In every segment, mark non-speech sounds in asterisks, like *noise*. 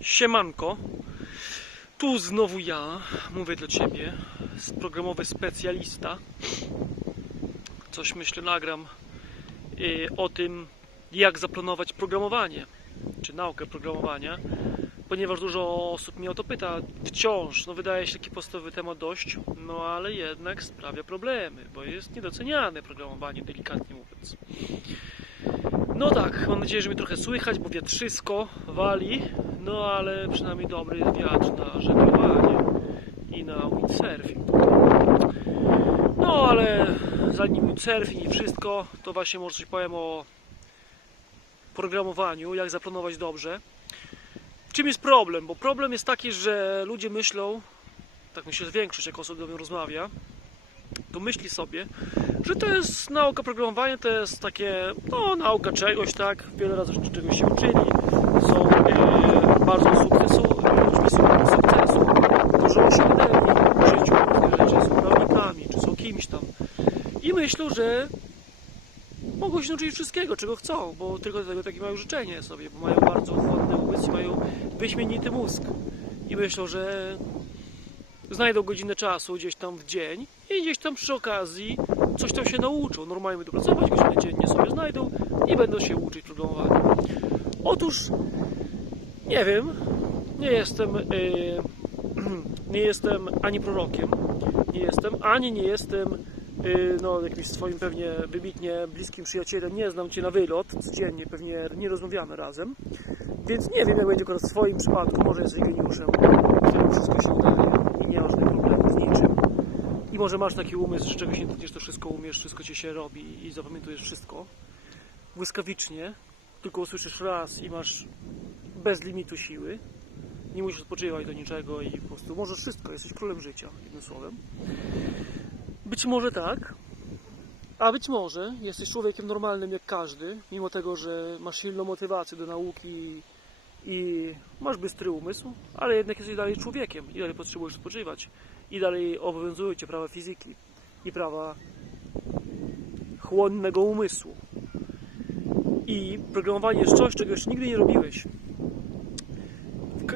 Siemanko, tu znowu ja, mówię do Ciebie, programowy specjalista. Coś myślę nagram y, o tym, jak zaplanować programowanie, czy naukę programowania, ponieważ dużo osób mnie o to pyta wciąż. No wydaje się taki podstawowy temat dość, no ale jednak sprawia problemy, bo jest niedoceniane programowanie, delikatnie mówiąc. No tak, mam nadzieję, że mnie trochę słychać, bo wietrzysko wali, no ale przynajmniej dobry jest wiatr na żeglowanie i na windsurfing. No ale zanim windsurfing i wszystko, to właśnie może coś powiem o programowaniu, jak zaplanować dobrze. Czym jest problem? Bo problem jest taki, że ludzie myślą, tak myślę, że większość jak osób do mnie rozmawia, to myśli sobie, że to jest nauka programowania, to jest takie, no, nauka czegoś, tak, wiele razy czegoś się uczyli, są bardzo sukcesu, su- sukcesu, dużo osiągnęli w życiu, różne rzeczy, są prawnikami, czy są kimś tam i myślą, że mogą się nauczyć wszystkiego, czego chcą, bo tylko do tego takie mają życzenie sobie, bo mają bardzo chłodny umysł mają wyśmienity mózg i myślą, że znajdą godzinę czasu gdzieś tam w dzień i gdzieś tam przy okazji coś tam się nauczą. Normalnie będą pracować, godzinę dziennie sobie znajdą i będą się uczyć programowania. Otóż nie wiem, nie jestem yy, *clears throat* nie jestem ani prorokiem, nie jestem, ani nie jestem yy, no, jakimś swoim pewnie wybitnie bliskim przyjacielem, nie znam Cię na wylot codziennie, pewnie nie rozmawiamy razem, więc nie wiem jak będzie akurat w swoim przypadku, może jesteś geniuszem, któremu wszystko się udaje i nie masz żadnych problemów z niczym. I może masz taki umysł, że czegoś nie dotkniesz, to wszystko umiesz, wszystko ci się robi i zapamiętujesz wszystko. Błyskawicznie, tylko usłyszysz raz i masz bez limitu siły. Nie musisz odpoczywać do niczego i po prostu możesz wszystko, jesteś królem życia, jednym słowem. Być może tak, a być może jesteś człowiekiem normalnym jak każdy, mimo tego, że masz silną motywację do nauki i masz bystry umysł, ale jednak jesteś dalej człowiekiem i dalej potrzebujesz odpoczywać i dalej obowiązują Cię prawa fizyki i prawa chłonnego umysłu. I programowanie jest coś, czego jeszcze nigdy nie robiłeś.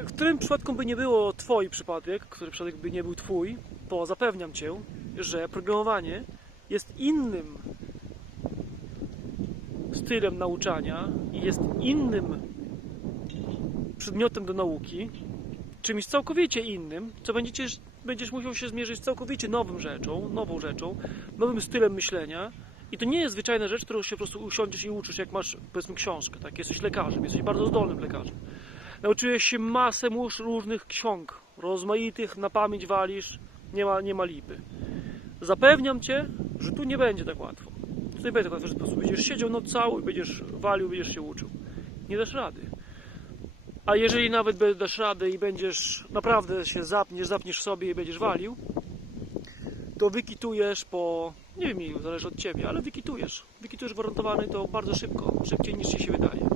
W którym przypadku by nie było Twój przypadek, który przypadek by nie był Twój, to zapewniam Cię, że programowanie jest innym stylem nauczania i jest innym przedmiotem do nauki, czymś całkowicie innym, co będziecie, będziesz musiał się zmierzyć z całkowicie nową rzeczą, nową rzeczą, nowym stylem myślenia. I to nie jest zwyczajna rzecz, którą się po prostu usiądziesz i uczysz, jak masz, powiedzmy, książkę, tak? Jesteś lekarzem, jesteś bardzo zdolnym lekarzem. Nauczyłeś się masę różnych ksiąg, rozmaitych, na pamięć walisz, nie ma, nie ma lipy. Zapewniam Cię, że tu nie będzie tak łatwo. Tu nie będzie tak łatwo, że po prostu będziesz siedział noc całą i będziesz walił, będziesz się uczył. Nie dasz rady. A jeżeli nawet dasz radę i będziesz naprawdę się zapniesz, zapniesz sobie i będziesz walił, to wykitujesz po, nie wiem zależy od Ciebie, ale wykitujesz. Wykitujesz gwarantowany to bardzo szybko, szybciej niż Ci się wydaje.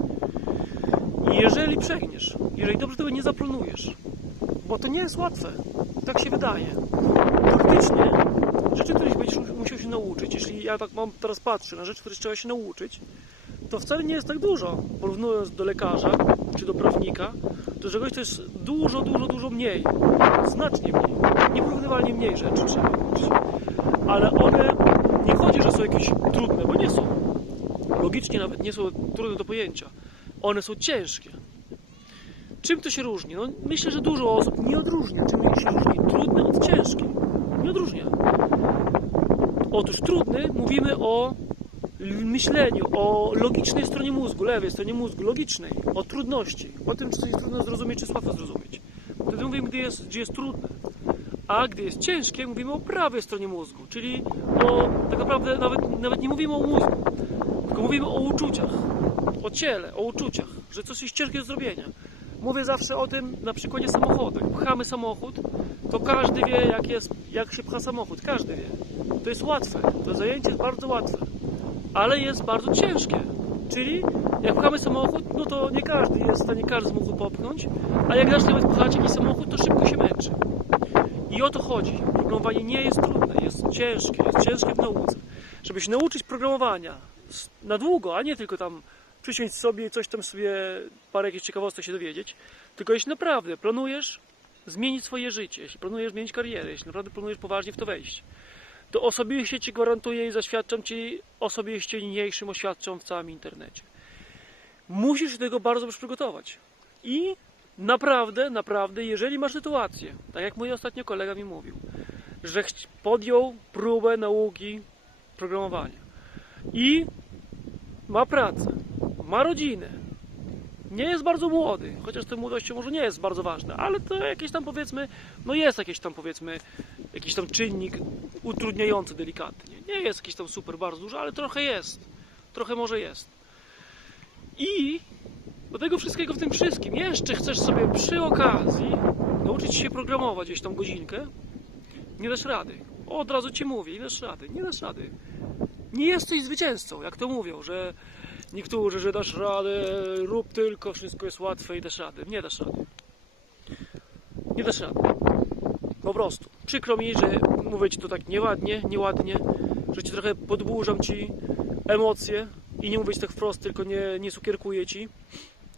Jeżeli przegniesz, jeżeli dobrze tego nie zaplanujesz, bo to nie jest łatwe, tak się wydaje, faktycznie rzeczy, których będziesz musiał się nauczyć, jeśli ja tak mam teraz patrzę na rzeczy, których trzeba się nauczyć, to wcale nie jest tak dużo, porównując do lekarza czy do prawnika, to czegoś to jest dużo, dużo, dużo mniej, znacznie mniej, nieporównywalnie mniej rzeczy trzeba nauczyć. Ale one, nie chodzi, że są jakieś trudne, bo nie są. Logicznie nawet nie są trudne do pojęcia. One są ciężkie. Czym to się różni? No, myślę, że dużo osób nie odróżnia, czym się różni trudne od ciężkie. Nie odróżnia. Otóż trudny mówimy o myśleniu, o logicznej stronie mózgu, lewej stronie mózgu, logicznej, o trudności, o tym, czy coś jest trudno zrozumieć, czy łatwo zrozumieć. Wtedy mówimy, gdy jest, gdzie jest trudne. A gdy jest ciężkie, mówimy o prawej stronie mózgu, czyli o, tak naprawdę nawet, nawet nie mówimy o mózgu, tylko mówimy o uczuciach, o ciele, o uczuciach, że coś jest ciężkie do zrobienia. Mówię zawsze o tym na przykładzie samochodu. Jak pchamy samochód, to każdy wie, jak, jest, jak się pcha samochód. Każdy wie. To jest łatwe. To zajęcie jest bardzo łatwe. Ale jest bardzo ciężkie. Czyli jak pchamy samochód, no to nie każdy jest w stanie każdy samochód popchnąć, a jak zacznie nawet pchać jakiś samochód, to szybko się męczy. I o to chodzi. Programowanie nie jest trudne, jest ciężkie, jest ciężkie w nauce. Żeby się nauczyć programowania na długo, a nie tylko tam przysiąść sobie coś tam sobie, parę jakichś ciekawostek się dowiedzieć. Tylko jeśli naprawdę planujesz zmienić swoje życie, jeśli planujesz zmienić karierę, jeśli naprawdę planujesz poważnie w to wejść, to osobiście Ci gwarantuję i zaświadczam Ci, osobiście niniejszym oświadczam w całym internecie. Musisz się tego bardzo dobrze przygotować. I naprawdę, naprawdę, jeżeli masz sytuację, tak jak mój ostatnio kolega mi mówił, że podjął próbę nauki programowania i ma pracę, ma rodzinę, nie jest bardzo młody, chociaż to młodością może nie jest bardzo ważne, ale to jakieś tam powiedzmy, no jest jakieś tam powiedzmy, jakiś tam czynnik utrudniający delikatnie. Nie jest jakiś tam super bardzo duży, ale trochę jest. Trochę może jest. I do tego wszystkiego w tym wszystkim jeszcze chcesz sobie przy okazji nauczyć się programować gdzieś tam godzinkę, nie dasz rady. Od razu ci mówię, nie dasz rady, nie dasz rady. Nie jesteś zwycięzcą, jak to mówią, że niektórzy, że dasz radę, rób tylko, wszystko jest łatwe i dasz radę. Nie dasz rady. Nie dasz rady. Po prostu. Przykro mi, że mówię ci to tak nieładnie, nieładnie, że ci trochę podburzam ci emocje i nie mówię ci tak wprost, tylko nie, nie cukierkuję ci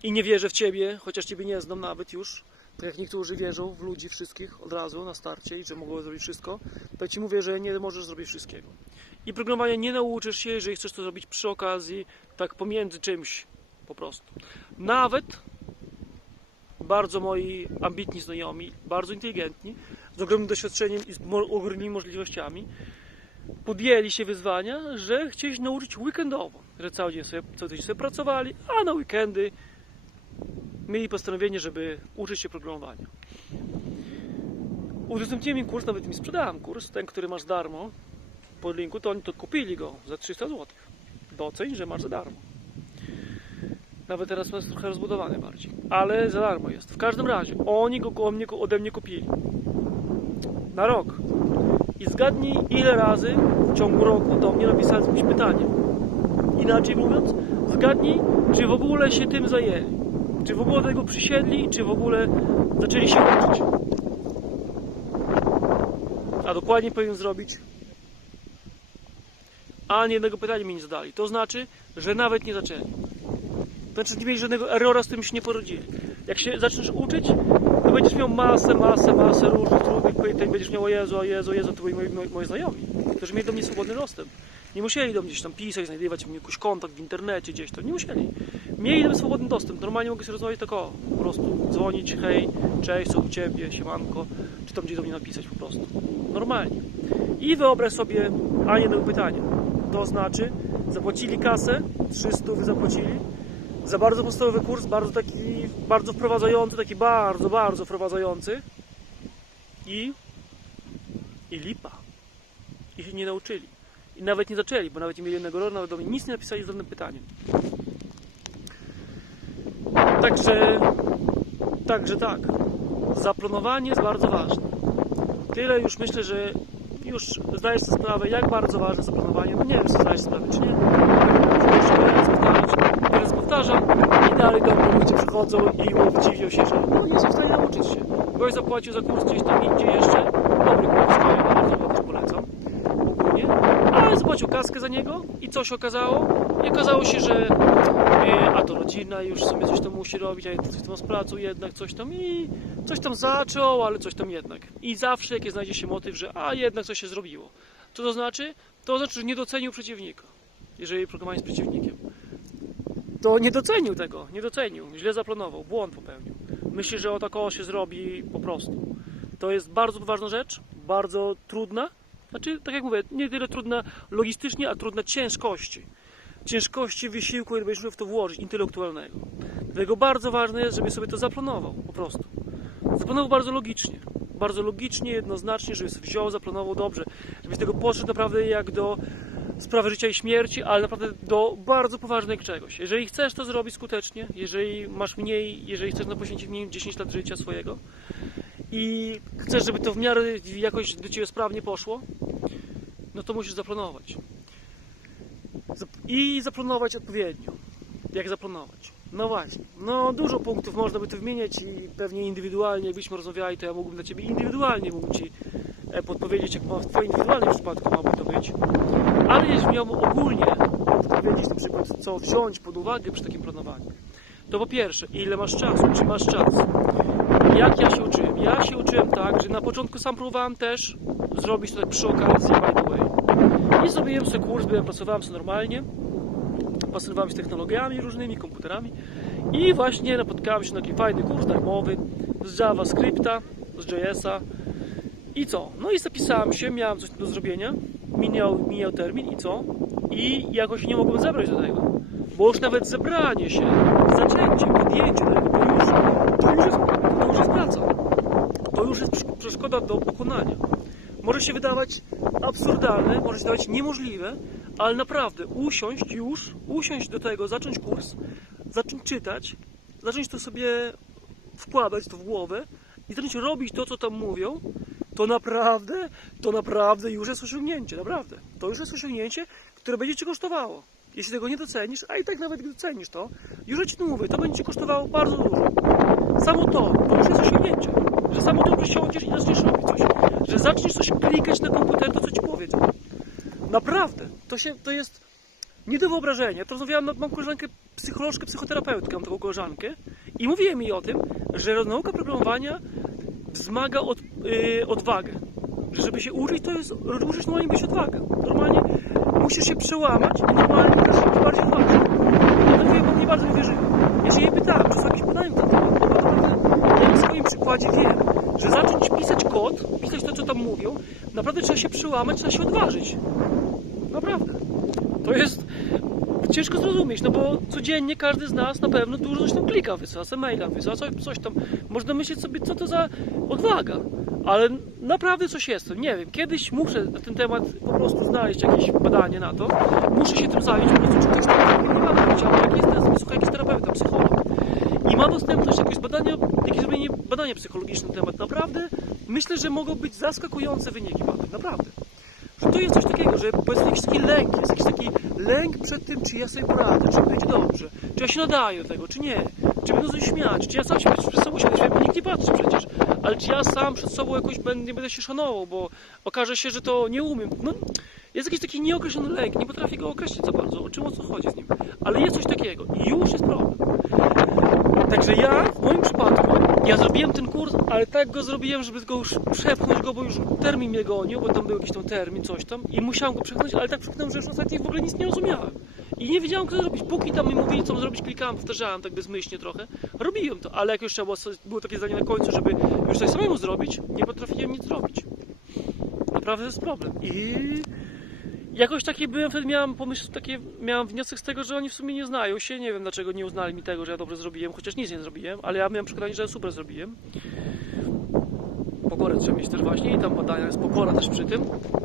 i nie wierzę w ciebie, chociaż ciebie nie znam nawet już. Tak jak niektórzy wierzą w ludzi wszystkich od razu na starcie i że mogą zrobić wszystko, tak ci mówię, że nie możesz zrobić wszystkiego. I programowania nie nauczysz się, jeżeli chcesz to zrobić przy okazji, tak pomiędzy czymś po prostu. Nawet bardzo moi ambitni znajomi, bardzo inteligentni, z ogromnym doświadczeniem i z ogromnymi możliwościami, podjęli się wyzwania, że chcieli się nauczyć weekendowo, że cały dzień sobie, cały tydzień sobie pracowali, a na weekendy mieli postanowienie, żeby uczyć się programowania. Udostępniłem im kurs, nawet mi sprzedałem kurs, ten, który masz darmo, po linku, to oni to kupili go za 300 zł. Doceń, że masz za darmo. Nawet teraz jest trochę rozbudowany bardziej, ale za darmo jest. W każdym razie, oni go ode mnie kupili. Na rok. I zgadnij, ile razy w ciągu roku do mnie napisali z jakimś pytaniem. Inaczej mówiąc, zgadnij, czy w ogóle się tym zajęli. Czy w ogóle do tego przysiedli, czy w ogóle zaczęli się uczyć. A dokładnie powinien zrobić. Ani jednego pytania mi nie zadali. To znaczy, że nawet nie zaczęli. To znaczy, nie mieli żadnego errora, z którym się nie porodzili. Jak się zaczniesz uczyć, to będziesz miał masę, masę, masę różnych trudnych pytań. Będziesz miał o Jezu, o Jezu, o Jezu, to moi, moi znajomi, którzy mieli do mnie swobodny dostęp. Nie musieli do mnie gdzieś tam pisać, znajdywać mi jakiś kontakt w internecie, gdzieś tam. Nie musieli. Mieli do mnie swobodny dostęp. Normalnie mogę sobie rozmawiać tak o, po prostu dzwonić, hej, cześć, co u Ciebie, siemanko, czy tam gdzieś do mnie napisać po prostu. Normalnie. I wyobraź sobie, a nie jedno pytanie. To znaczy, zapłacili kasę, 300 wy zapłacili, za bardzo podstawowy kurs, bardzo taki, bardzo wprowadzający, taki bardzo, bardzo wprowadzający i, i lipa. I się nie nauczyli. I nawet nie zaczęli, bo nawet nie mieli jednego roku, nawet do mnie nic nie napisali z żadnym pytaniem. Także, także tak, zaplanowanie jest bardzo ważne. Tyle już myślę, że już zdajesz sobie sprawę, jak bardzo ważne zaplanowanie. No nie wiem, czy zdajesz sprawę, czy nie. Jeszcze raz powtarzać. Teraz powtarzam i dalej do mnie ludzie przychodzą i dziwią się, że no nie są w stanie nauczyć się. Gość zapłacił za kurs gdzieś tam indziej jeszcze. Dobry kurs, to ja bardzo go też polecam. Ogólnie. Ale zapłacił kaskę za niego i co się okazało? I okazało się, że e, a to rodzina już w sumie coś tam musi robić, a coś tam z pracą jednak coś tam i coś tam zaczął, ale coś tam jednak. I zawsze jakie znajdzie się motyw, że a jednak coś się zrobiło. Co to znaczy? To znaczy, że nie docenił przeciwnika, jeżeli programowanie jest przeciwnikiem. To nie docenił tego, nie docenił, źle zaplanował, błąd popełnił. Myśli, że o tak o się zrobi po prostu. To jest bardzo ważna rzecz, bardzo trudna. Znaczy, tak jak mówię, nie tyle trudna logistycznie, a trudna ciężkości. Ciężkości wysiłku, który będziesz w to włożyć, intelektualnego. Dlatego bardzo ważne jest, żeby sobie to zaplanował, po prostu. Zaplanował bardzo logicznie. Bardzo logicznie, jednoznacznie, żeby sobie wziął, zaplanował dobrze. Żebyś tego podszedł naprawdę jak do sprawy życia i śmierci, ale naprawdę do bardzo poważnego czegoś. Jeżeli chcesz to zrobić skutecznie, jeżeli masz mniej, jeżeli chcesz na poświęcić mniej niż 10 lat życia swojego i chcesz, żeby to w miarę jakoś do Ciebie sprawnie poszło, no to musisz zaplanować. Zap- I zaplanować odpowiednio. Jak zaplanować? No właśnie. No dużo punktów można by tu wymieniać i pewnie indywidualnie, jakbyśmy rozmawiali, to ja mógłbym dla Ciebie indywidualnie mógł Ci e, podpowiedzieć, jak ma w Twoim indywidualnym przypadku miałoby to być. Ale jeśli miałbym ogólnie powiedzieć na przykład, co wziąć pod uwagę przy takim planowaniu, to po pierwsze, ile masz czasu, czy masz czas. Jak ja się uczyłem? Ja się uczyłem tak, że na początku sam próbowałem też zrobić to tak przy okazji, by the way. I zrobiłem sobie kurs, byłem, pracowałem sobie normalnie, pasjonowałem się technologiami różnymi, komputerami i właśnie napotkałem się na taki fajny kurs darmowy z JavaScripta, z JS-a i co? No i zapisałem się, miałem coś do zrobienia, minął, minął termin i co? I jakoś nie mogłem zabrać do tego, bo już nawet zebranie się, zaczęcie, podjęcie to już, to już, jest, to już jest praca. To już jest przesz- przeszkoda do pokonania. Może się wydawać absurdalne, może się wydawać niemożliwe, ale naprawdę usiąść już, usiąść do tego, zacząć kurs, zacząć czytać, zacząć to sobie wkładać to w głowę i zacząć robić to, co tam mówią, to naprawdę, to naprawdę już jest osiągnięcie, naprawdę. To już jest osiągnięcie, które będzie Cię kosztowało. Jeśli tego nie docenisz, a i tak nawet docenisz to, już Ci to mówię, to będzie Cię kosztowało bardzo dużo. Samo to, to już jest osiągnięcie. Że samo to, że siądziesz i zaczniesz robić coś. Że zaczniesz coś klikać na komputer, to co Ci powiedział. Naprawdę, to, się, to jest nie do wyobrażenia. To rozmawiałem, no, mam koleżankę psycholożkę, psychoterapeutkę, mam taką koleżankę i mówiłem jej o tym, że nauka programowania wzmaga od, yy, odwagę. Że żeby się uczyć, to jest, musisz normalnie mieć odwagę. Normalnie musisz się przełamać i normalnie musisz być bardziej odważny. Ja to mówię, bo mnie bardzo nie wierzyłem. Ja się jej pytałem, czy są jakieś badania na ten temat. Bo naprawdę ja na swoim przykładzie wiem, że zacząć pisać kod, pisać to, co tam mówią, naprawdę trzeba się przełamać, trzeba się odważyć. Naprawdę. To jest ciężko zrozumieć, no bo codziennie każdy z nas na pewno dużo coś tam klika, wysyła maila, wysyła coś, coś tam. Można myśleć sobie, co to za odwaga. Ale naprawdę coś jest. to. Nie wiem, kiedyś muszę na ten temat po prostu znaleźć jakieś badanie na to. Muszę się tym zająć, po prostu ktoś tam nie ma robić, ale jak jest teraz, jakiś terapeuta, psycholog i ma dostępność do jakiegoś badania, jakieś zrobienie badania psychologiczne na temat, naprawdę myślę, że mogą być zaskakujące wyniki badań, naprawdę. Że to jest coś takiego, że powiedzmy jakiś taki lęk, jest jakiś taki lęk przed tym, czy ja sobie poradzę, czy będzie dobrze, czy ja się nadaję do tego, czy nie, czy będę coś śmiać, czy ja sam się przed sobą się śmieję, bo nikt nie patrzy przecież, ale czy ja sam przed sobą jakoś będę, nie będę się szanował, bo okaże się, że to nie umiem. No, jest jakiś taki nieokreślony lęk, nie potrafię go określić za bardzo, o czym o co chodzi z nim, ale jest coś takiego i już jest problem. Także ja w moim przypadku, ja zrobiłem ten kurs, ale tak go zrobiłem, żeby go już przepchnąć go, bo już termin mnie gonił, bo tam był jakiś tam termin, coś tam i musiałem go przepchnąć, ale tak przepchnąłem, że już ostatnio w ogóle nic nie rozumiałem. I nie wiedziałem, co zrobić. Póki tam mi mówili, co zrobić, klikałem, powtarzałem tak bezmyślnie trochę. Robiłem to, ale jak już trzeba było, było takie zdanie na końcu, żeby już coś samemu zrobić, nie potrafiłem nic zrobić. Naprawdę jest problem. I jakoś taki byłem, wtedy miałem pomysł, takie, miałem wniosek z tego, że oni w sumie nie znają się. Nie wiem dlaczego nie uznali mi tego, że ja dobrze zrobiłem, chociaż nic nie zrobiłem, ale ja miałem przekonanie, że super zrobiłem. Pokorę trzeba mieć też właśnie i tam badania jest pokora też przy tym.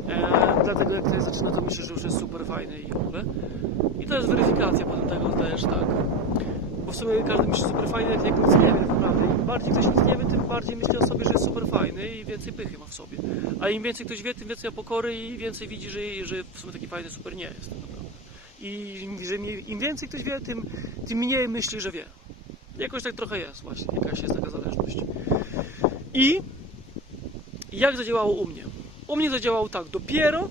E, dlatego jak to zaczyna, to myślę, że już jest super fajny i w ogóle. I to jest weryfikacja potem tego też, tak. Bo w sumie każdy myśli super fajny, jak, nic nie wie naprawdę. Im bardziej ktoś tym bardziej myśli o sobie, że jest super fajny i więcej pychy ma w sobie. A im więcej ktoś wie, tym więcej ma pokory i więcej widzi, że, że w sumie taki fajny super nie jest. Tak naprawdę. I że im więcej ktoś wie, tym, tym mniej myśli, że wie. Jakoś tak trochę jest właśnie, jakaś jest taka zależność. I jak zadziałało u mnie? U mnie zadziałało tak, dopiero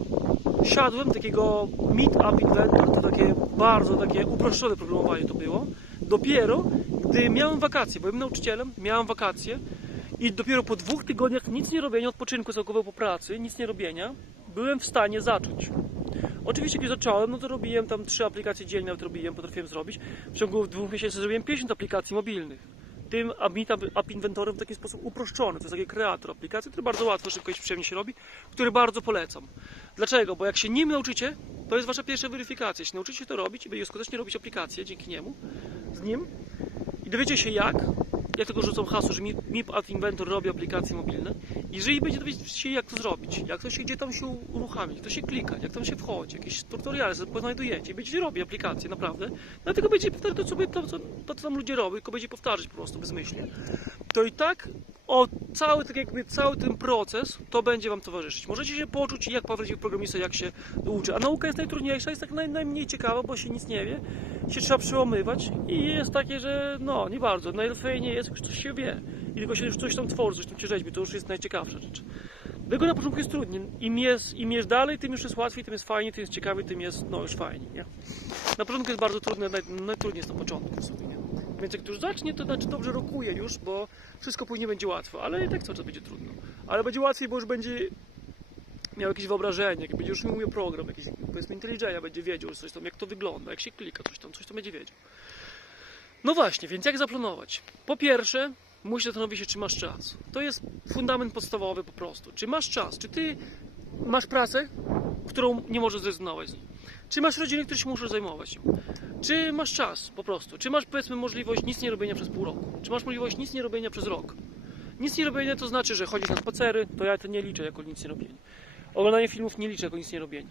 siadłem takiego Meetup Inventor, to takie bardzo takie uproszczone programowanie to było, dopiero gdy miałem wakacje, byłem nauczycielem, miałem wakacje i dopiero po dwóch tygodniach nic nie robienia, odpoczynku całkowego po pracy, nic nie robienia, byłem w stanie zacząć. Oczywiście, kiedy zacząłem, no to robiłem tam trzy aplikacje dziennie, nawet robiłem, potrafiłem zrobić. W ciągu dwóch miesięcy zrobiłem 50 aplikacji mobilnych. Tym App Inventorem w taki sposób uproszczony. To jest taki kreator aplikacji, który bardzo łatwo, szybko i przyjemnie się robi, który bardzo polecam. Dlaczego? Bo jak się nim nauczycie, to jest wasza pierwsza weryfikacja. Jeśli nauczycie to robić i będziecie skutecznie robić aplikacje dzięki niemu, z nim i dowiecie się jak, ja tylko rzucam hasło, że MIP App Inventor robi aplikacje mobilne. Jeżeli będzie dowiedzieć się jak to zrobić, jak to się, gdzie tam się uruchamiać, to się klika, jak tam się wchodzi, jakieś tutoriale poznajdujecie i będziecie robić aplikacje, naprawdę. Dlatego będzie powtarzać to, co, to, co, to, co tam ludzie robią, tylko będzie powtarzać po prostu bezmyślnie. To i tak o cały, tak jakby cały ten proces, to będzie Wam towarzyszyć. Możecie się poczuć jak prawdziwy programista, jak się uczy. A nauka jest najtrudniejsza, jest tak naj, najmniej ciekawa, bo się nic nie wie, się trzeba przełamywać i jest takie, że no, nie bardzo. Najlepiej nie jest, jak już coś się wie i tylko się już coś tam tworzy, coś tam się rzeźbi, to już jest najciekawsza rzecz. Tego na początku jest trudniej. Im jest, Im jest dalej, tym już jest łatwiej, tym jest fajnie, tym jest ciekawiej, tym jest no już fajnie. Nie? Na początku jest bardzo trudne, naj, najtrudniej jest na początku w sumie. Nie? Więc jak już zacznie, to znaczy dobrze rokuje już, bo wszystko później będzie łatwo, ale i tak cały czas będzie trudno. Ale będzie łatwiej, bo już będzie miał jakieś wyobrażenie, będzie już umiał program, jakiś powiedzmy IntelliJ'a będzie wiedział coś tam, jak to wygląda, jak się klika, coś tam, coś tam będzie wiedział. No właśnie, więc jak zaplanować? Po pierwsze, musisz zastanowić się, czy masz czas. To jest fundament podstawowy po prostu. Czy masz czas? Czy ty masz pracę, którą nie możesz zrezygnować z niej? Czy masz rodzinę, którą się musisz zajmować? Czy masz czas po prostu? Czy masz powiedzmy możliwość nic nie robienia przez pół roku? Czy masz możliwość nic nie robienia przez rok? Nic nie robienie to znaczy, że chodzisz na spacery, to ja to nie liczę jako nic nie robienie. Oglądanie filmów nie liczę jako nic nie robienie.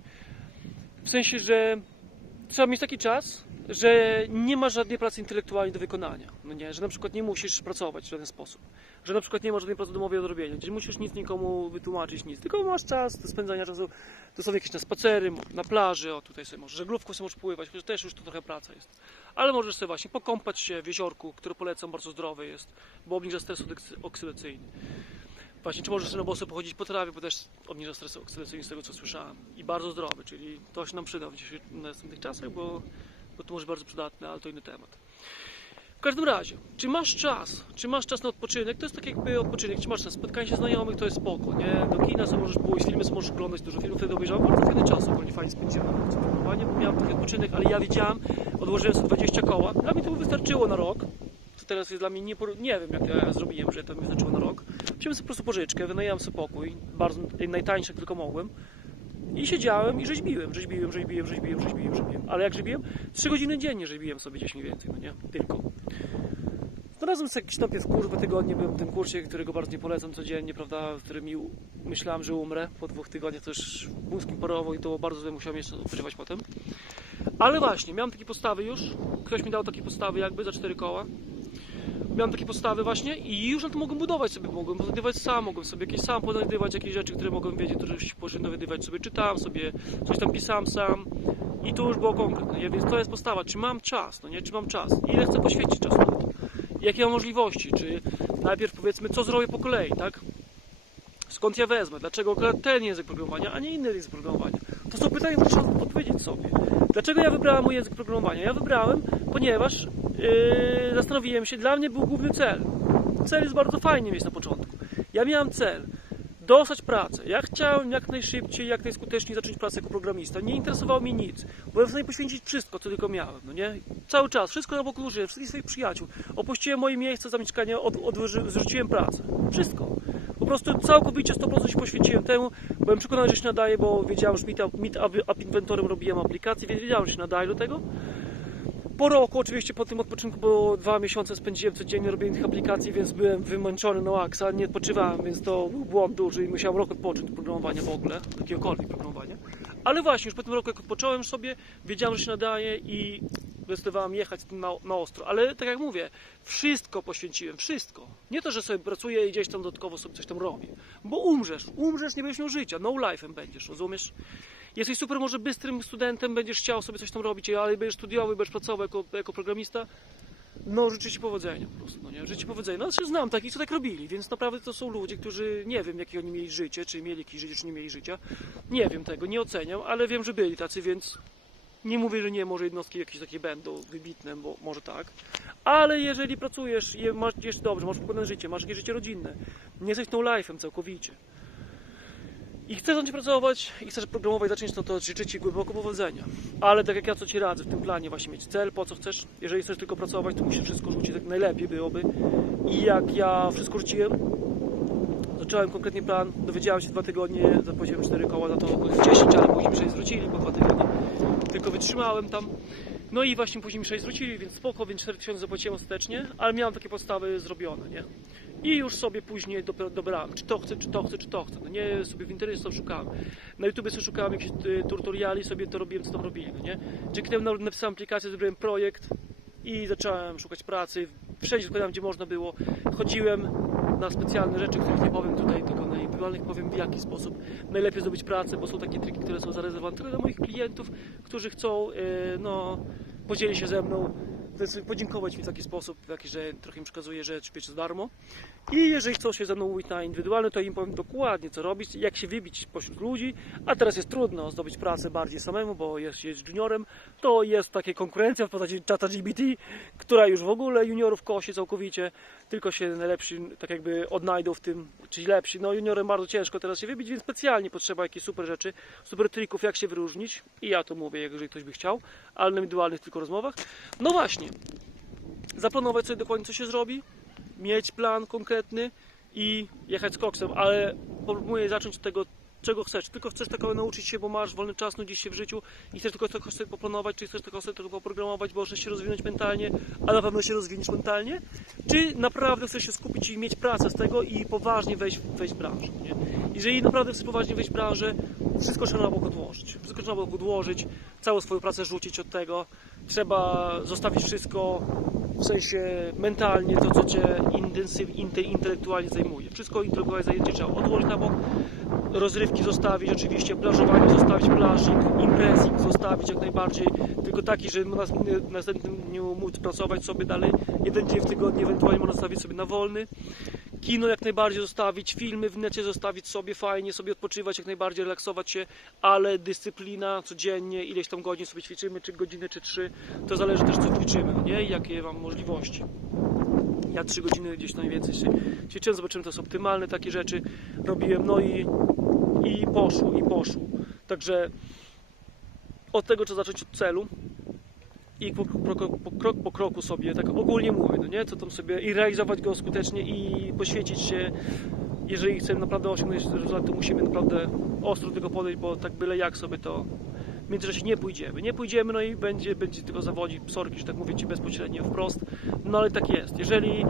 W sensie, że trzeba mieć taki czas, że nie masz żadnej pracy intelektualnej do wykonania. No nie, że na przykład nie musisz pracować w żaden sposób. Że na przykład nie masz żadnej pracy domowej do robienia, gdzie musisz nic nikomu wytłumaczyć, nic. Tylko masz czas do spędzania czasu. To są jakieś na spacery, na plaży, o tutaj sobie możesz żeglówką sobie możesz pływać, chociaż też już to trochę praca jest. Ale możesz sobie właśnie pokąpać się w jeziorku, które polecam, bardzo zdrowe jest, bo obniża stres oksy- oksydacyjny. Właśnie, czy możesz na boso pochodzić po trawie, bo też obniża stres oksydacyjny z tego, co słyszałem. I bardzo zdrowy, czyli to się nam przyda w dzisiejszych następnych czasach, bo, bo to może bardzo przydatne, ale to inny temat. W każdym razie, czy masz czas? Czy masz czas na odpoczynek? To jest tak jakby odpoczynek. Czy masz czas? Spotkanie się znajomych to jest spoko, nie? Do kina sobie możesz pójść, filmy sobie możesz oglądać, dużo filmów wtedy obejrzałem. Bardzo fajny czas, ogólnie fajnie spędziłem miałem taki odpoczynek, ale ja wiedziałem, odłożyłem sobie 20 koła. Dla mnie to wystarczyło na rok. To teraz jest dla mnie nie, nie wiem, jak ja zrobiłem, że to mi wystarczyło na rok. Wziąłem sobie po prostu pożyczkę, wynajęłem sobie pokój, bardzo najtańszy, jak tylko mogłem. I siedziałem i rzeźbiłem, rzeźbiłem, rzeźbiłem, rzeźbiłem, rzeźbiłem, rzeźbiłem. Ale jak rzeźbiłem? 3 godziny dziennie rzeźbiłem sobie gdzieś mniej więcej, no nie? Tylko. Znalazłem sobie jakiś najpierw kurs, tygodnie byłem w tym kursie, którego bardzo nie polecam codziennie, prawda, w którym myślałem, że umrę. Po dwóch tygodniach to już mi parował i to bardzo musiałem jeszcze odpoczywać potem. Ale właśnie, miałem takie postawy już, ktoś mi dał takie postawy jakby za cztery koła. Miałem takie postawy właśnie i już na to mogłem budować sobie, mogłem podnajdywać sam, mogłem sobie jakieś sam podnajdywać jakieś rzeczy, które mogłem wiedzieć, które się poszedłem dowiadywać sobie, czytałem sobie, coś tam pisałem sam i to już było konkretne, nie? więc to jest postawa, czy mam czas, no nie, czy mam czas, ile chcę poświęcić czasu na to, jakie mam możliwości, czy najpierw powiedzmy, co zrobię po kolei, tak? Skąd ja wezmę? Dlaczego akurat ten język programowania, a nie inny język programowania? To są pytania, które trzeba odpowiedzieć sobie. Dlaczego ja wybrałem mój język programowania? Ja wybrałem, ponieważ yy, zastanowiłem się, dla mnie był główny cel. Cel jest bardzo fajnie mieć na początku. Ja miałem cel dostać pracę. Ja chciałem jak najszybciej, jak najskuteczniej zacząć pracę jako programista. Nie interesowało mnie nic. Byłem w stanie poświęcić wszystko, co tylko miałem. No nie? Cały czas, wszystko na boku użyłem, wszystkich swoich przyjaciół. Opuściłem moje miejsce zamieszkania, od, odłoży- zrzuciłem pracę. Wszystko. Po prostu całkowicie 100% się poświęciłem temu. Byłem przekonany, że się nadaje, bo wiedziałem, że Meetup App Inventorem robiłem aplikację, więc wiedziałem, że się nadaje do tego. Po roku, oczywiście po tym odpoczynku, bo dwa miesiące spędziłem codziennie robieniem tych aplikacji, więc byłem wymęczony na maksa, nie odpoczywałem, więc to był błąd duży i musiałem rok odpocząć od programowania w ogóle, jakiegokolwiek programowania. Ale właśnie, już po tym roku, jak odpocząłem sobie, wiedziałem, że się nadaje i zdecydowałem jechać z tym na, na ostro. Ale tak jak mówię, wszystko poświęciłem, wszystko. Nie to, że sobie pracuję i gdzieś tam dodatkowo sobie coś tam robię. Bo umrzesz, umrzesz, nie będziesz miał życia, no life'em będziesz, rozumiesz? Jesteś super może bystrym studentem, będziesz chciał sobie coś tam robić, ale będziesz studiował, będziesz pracował jako, jako programista, no życzę Ci powodzenia po prostu, no nie, życzę Ci powodzenia. No znaczy znam takich, co tak robili, więc naprawdę to są ludzie, którzy nie wiem, jakie oni mieli życie, czy mieli jakieś życie, czy nie mieli życia. Nie wiem tego, nie oceniam, ale wiem, że byli tacy, więc nie mówię, że nie, może jednostki jakieś takie będą wybitne, bo może tak. Ale jeżeli pracujesz, i masz jest dobrze, masz układane życie, masz jakieś życie rodzinne, nie jesteś tą life'em całkowicie, i chcesz zacząć pracować i chcesz programować, zacząć, no to życzę Ci głęboko powodzenia. Ale tak jak ja co Ci radzę w tym planie właśnie mieć cel, po co chcesz. Jeżeli chcesz tylko pracować, to musisz wszystko rzucić, tak najlepiej byłoby. I jak ja wszystko rzuciłem, zacząłem konkretnie plan, dowiedziałem się dwa tygodnie, zapłaciłem 4 koła za to około 10, ale później 6 zwrócili po dwa tygodnie. Tylko wytrzymałem tam. No i właśnie później mi 6 zwrócili, więc spoko, więc 4000 zapłaciłem ostatecznie, ale miałem takie podstawy zrobione, nie? I już sobie później dobrałem, czy to chcę, czy to chcę, czy to chcę. No nie sobie w internecie sobie szukałem. Na YouTube sobie szukałem jakichś y, tutoriali, sobie to robiłem, co tam robiłem, no nie? Dzięki temu na- napisałem aplikację, zrobiłem projekt i zacząłem szukać pracy. wszędzie składałem, gdzie można było. Chodziłem na specjalne rzeczy, których nie powiem tutaj, tylko na indywidualnych powiem w jaki sposób najlepiej zdobyć pracę, bo są takie triki, które są zarezerwowane tylko dla moich klientów, którzy chcą, e, no, podzielić się ze mną, podziękować mi w taki sposób, w jaki, że trochę im przekazuję rzecz, wiecie, za darmo. I jeżeli chcą się ze mną mówić na indywidualne, to im powiem dokładnie, co robić, jak się wybić pośród ludzi. A teraz jest trudno zdobyć pracę bardziej samemu, bo jest, jest juniorem. To jest taka konkurencja w postaci czata GBT, która już w ogóle juniorów kosi całkowicie. Tylko się najlepsi tak jakby odnajdą w tym, czyli lepsi. No juniorem bardzo ciężko teraz się wybić, więc specjalnie potrzeba jakichś super rzeczy, super trików, jak się wyróżnić. I ja to mówię, jeżeli ktoś by chciał, ale na indywidualnych tylko rozmowach. No właśnie, zaplanować sobie dokładnie, co się zrobi, mieć plan konkretny i jechać z koksem, ale proponuję zacząć od tego, czego chcesz. Tylko chcesz tego nauczyć się, bo masz wolny czas, nudzisz się w życiu i chcesz tylko tego sobie poplanować, czy chcesz tylko sobie tego poprogramować, bo chcesz się rozwinąć mentalnie, a na pewno się rozwiniesz mentalnie, czy naprawdę chcesz się skupić i mieć pracę z tego i poważnie wejść, wejść w branżę. Nie? Jeżeli naprawdę chcesz poważnie wejść w branżę, wszystko trzeba na bok odłożyć. Wszystko trzeba na bok odłożyć, całą swoją pracę rzucić od tego. Trzeba zostawić wszystko w sensie mentalnie, to co Cię intensyw, inte, intelektualnie zajmuje. Wszystko intelektualnie zajęcie trzeba odłożyć na bok, rozrywki zostawić oczywiście, plażowanie zostawić, plażik, imprezing zostawić jak najbardziej, tylko taki, że na następnym- następnym dniu móc pracować sobie dalej, jeden dzień w tygodniu, ewentualnie można zostawić sobie na wolny. Kino jak najbardziej zostawić, filmy w necie zostawić sobie fajnie, sobie odpoczywać, jak najbardziej relaksować się, ale dyscyplina codziennie, ileś tam godzin sobie ćwiczymy, czy godzinę, czy trzy, to zależy też co ćwiczymy, no nie? I jakie mam możliwości. Ja trzy godziny gdzieś najwięcej się ćwiczyłem, zobaczyłem, to są optymalne takie rzeczy, robiłem, no i, i poszło, i poszło. Także od tego trzeba zacząć od celu i po, po, krok po kroku sobie, tak ogólnie mówię, no nie, co tam sobie i realizować go skutecznie i poświęcić się, jeżeli chcemy naprawdę osiągnąć rezultat, to musimy naprawdę ostro do tego podejść, bo tak byle jak sobie to w międzyczasie nie pójdziemy. Nie pójdziemy, no i będzie, będzie tylko zawodzić psorki, że tak mówię Ci bezpośrednio wprost, no ale tak jest. Jeżeli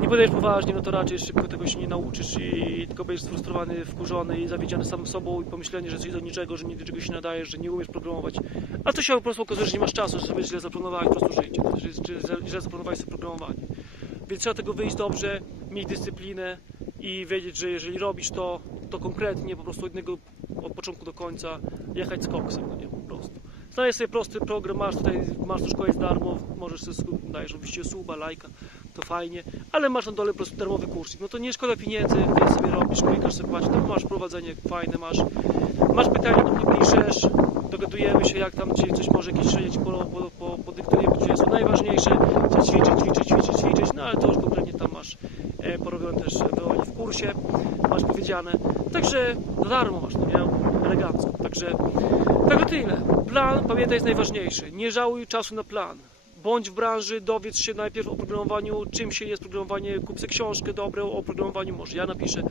nie podejdziesz poważnie, no to raczej szybko tego się nie nauczysz i tylko będziesz sfrustrowany, wkurzony i zawiedziony sam sobą i pomyślenie, że jesteś do niczego, że nie do czegoś się nadajesz, że nie umiesz programować. A to się po prostu okazuje, że nie masz czasu, że sobie źle zaplanowałeś po prostu życie, że, źle zaplanowałeś sobie programowanie. Więc trzeba tego wyjść dobrze, mieć dyscyplinę i wiedzieć, że jeżeli robisz to, to konkretnie, po prostu jednego od początku do końca jechać z koksem, no nie po prostu. Znajdziesz sobie prosty program, masz tutaj, masz to szkołę jest darmo, możesz sobie, dajesz oczywiście suba, lajka, to fajnie, ale masz na dole po prostu darmowy kursik, no to nie szkoda pieniędzy, więc sobie robisz, klikasz sobie płacisz, tam masz prowadzenie fajne, masz, masz pytania, do mnie piszesz, dogadujemy się, jak tam ci coś może jakieś ci po, po, po, podyktujemy, które są najważniejsze, co ćwiczyć, ćwiczyć, ćwiczyć, ćwiczyć, no ale to już konkretnie tam masz e, porobione też wyłanie w kursie, masz powiedziane, także za darmo masz, no nie, elegancko, także, także tyle. Plan, pamiętaj, jest najważniejszy, nie żałuj czasu na plan. Bądź w branży, dowiedz się najpierw o programowaniu, czym się jest programowanie, kup sobie książkę dobrą o programowaniu, może ja napiszę,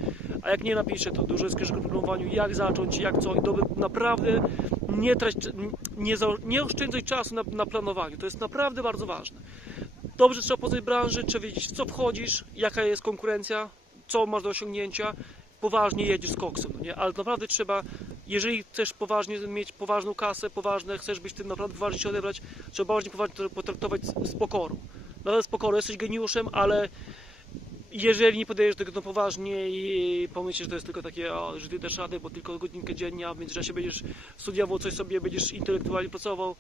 a jak nie napiszę, to dużo jest książek o programowaniu, jak zacząć, jak co i doby, naprawdę nie, trać, nie, nie oszczędzaj czasu na, na planowaniu, to jest naprawdę bardzo ważne. Dobrze trzeba poznać branżę, trzeba wiedzieć w co wchodzisz, jaka jest konkurencja, co masz do osiągnięcia, poważnie jedziesz z koksem, no nie? ale naprawdę trzeba, jeżeli chcesz poważnie mieć poważną kasę, poważne, chcesz być tym naprawdę poważnie się odebrać, trzeba bardzo poważnie to potraktować z, z pokorą. Nawet z pokorą, jesteś geniuszem, ale jeżeli nie podejdziesz tego no poważnie i pomyślisz, że to jest tylko takie, o, że ty dasz radę, bo tylko godzinkę dziennie, a w międzyczasie będziesz studiował coś sobie, będziesz intelektualnie pracował,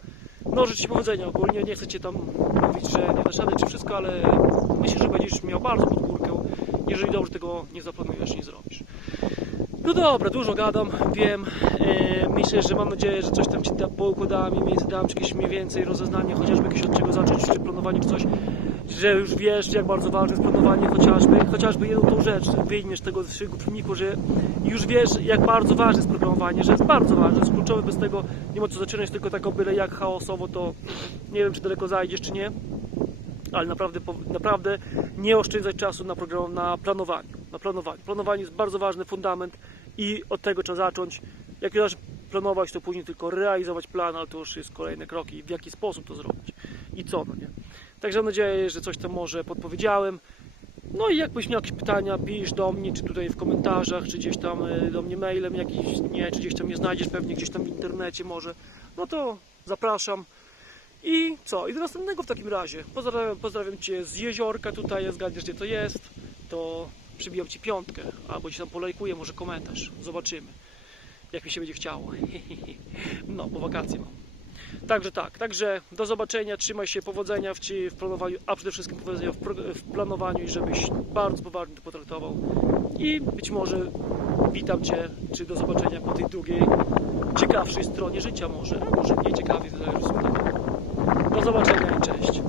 no życzę Ci powodzenia ogólnie, nie chcę Cię tam mówić, że nie dasz rady czy wszystko, ale myślę, że będziesz miał bardzo pod górkę, jeżeli dobrze tego nie zaplanujesz, nie zrobisz. No dobra, dużo gadam, wiem. E, myślę, że mam nadzieję, że coś tam Ci da, poukładałem i między Ci jakieś mniej więcej rozeznanie, chociażby jakieś od czego zacząć, czy planowanie, czy coś, że już wiesz, jak bardzo ważne jest planowanie, chociażby, chociażby jedną tą rzecz wyjmiesz z tego swojego filmiku, że już wiesz, jak bardzo ważne jest programowanie, że jest bardzo ważne, jest kluczowe, bez tego nie ma co zaczynać, tylko tak o byle jak chaosowo, to nie wiem, czy daleko zajdziesz, czy nie ale naprawdę, naprawdę nie oszczędzać czasu na, program, na planowaniu. Na planowaniu. Planowanie jest bardzo ważny fundament i od tego trzeba zacząć. Jak już planować, to później tylko realizować plan, ale to już jest kolejne kroki, w jaki sposób to zrobić i co, no nie. Także mam nadzieję, że coś tam może podpowiedziałem. No i jakbyś miał jakieś pytania, pisz do mnie, czy tutaj w komentarzach, czy gdzieś tam y, do mnie mailem jakiś, nie, czy gdzieś tam mnie znajdziesz, pewnie gdzieś tam w internecie może, no to zapraszam. I co? I do następnego w takim razie. Pozdrawiam, pozdrawiam Cię z jeziorka tutaj, zgadniesz gdzie to jest, to przybijam Ci piątkę, albo Ci tam polajkuję, może komentarz. Zobaczymy, jak mi się będzie chciało. *laughs* No, bo wakacje mam. Także tak, także do zobaczenia, trzymaj się, powodzenia w, ci w planowaniu, a przede wszystkim powodzenia w, w planowaniu i żebyś bardzo poważnie to potraktował. I być może witam Cię, czy do zobaczenia po tej drugiej, ciekawszej stronie życia może, a może mniej ciekawej, to zależy Do zobaczenia i cześć.